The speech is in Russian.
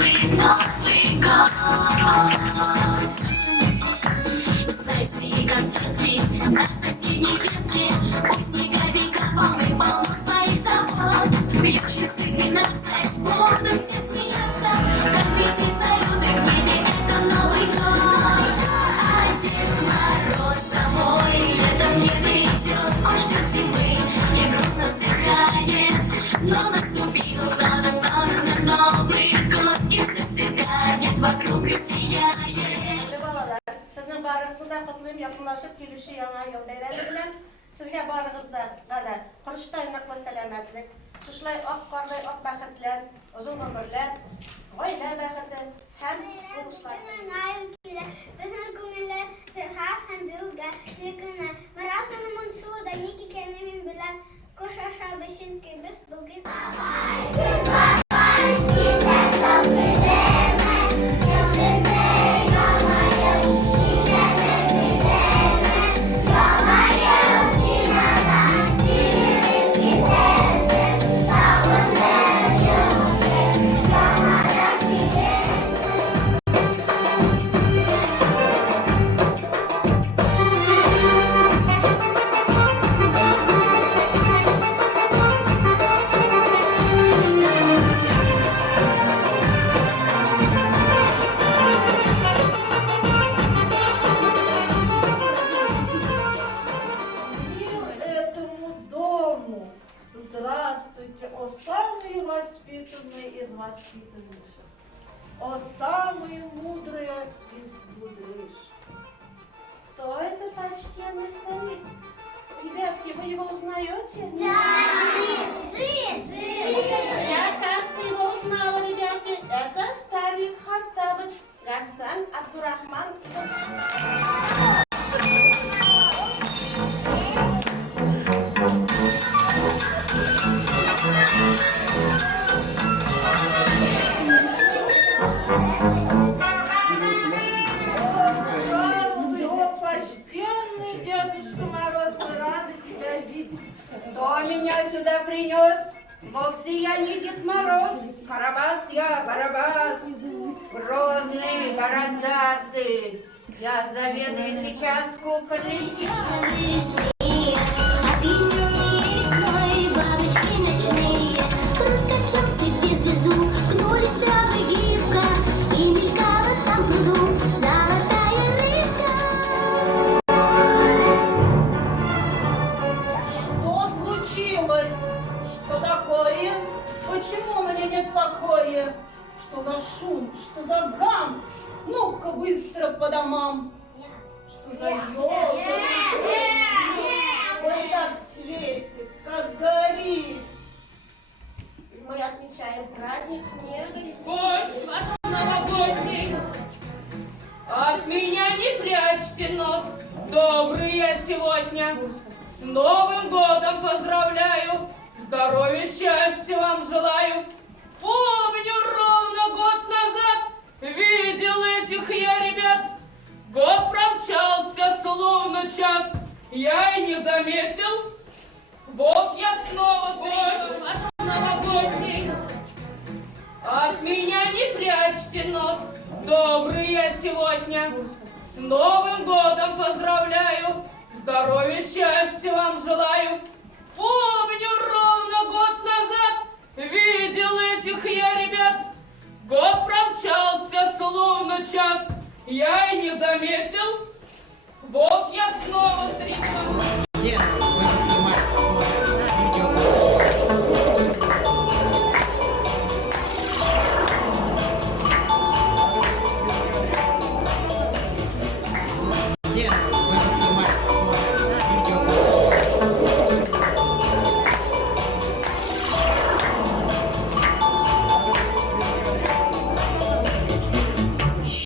Новый год. Зайцы конфеты на соседней ветке, у снеговика полно своих забот. Бьют часы 12, будут все смеяться, конфетти, салюты в небе, это Новый год. А Дед Мороз домой летом не придет, он ждет зимы и грустно вздыхает, но наступил Новый год, и все светает вокруг и сияет. Sizning barınızda kutlayım yakınlaşıp gelişi yana yıl beyremi bilen sizge barınızda da Kılıçdaroğlu'na selametlik, şuşlay ok qarlay ok baxtlar, uzun ömürler, oila baxtı hem buluşlar. Bizning ko'ngillar shirhat ham buga yaqina. Marosim Mansuda niki kenim bilan ko'shasha bishinki biz bugun. Здравствуйте, о самые воспитанные из воспитаннейших, о самые мудрые из мудрейших. Кто это почтенный старик? Ребятки, вы его узнаете? Да, Джин. Я, кажется, его узнала, ребятки. Это старик Хаттабыч Гасан Абдурахман. Почтенный Дедушка Мороз, мы рады тебя видеть. Кто меня сюда принес? Вовсе я не Дед Мороз. Карабас я, Барабас, грозный, бородатый. Я заведую сейчас куклой. Почему мне нет покоя? Что за шум, что за гам? Ну-ка быстро по домам. Что за елка? Ой, так светит, как горит. Мы отмечаем праздник снега и Гость ваш новогодний, от меня не прячьте нос. Добрый я сегодня, с Новым годом поздравляю. Здоровья, счастья вам желаю. Помню, ровно год назад видел этих я ребят. Год промчался, словно час, я и не заметил. Вот я снова гость ваш новогодний. От меня не прячьте нос. Добрый я сегодня, с Новым годом поздравляю. Здоровья, счастья вам желаю. Помню, ровно год назад видел этих я ребят. Год промчался, словно час, я и не заметил. Вот я снова встретил.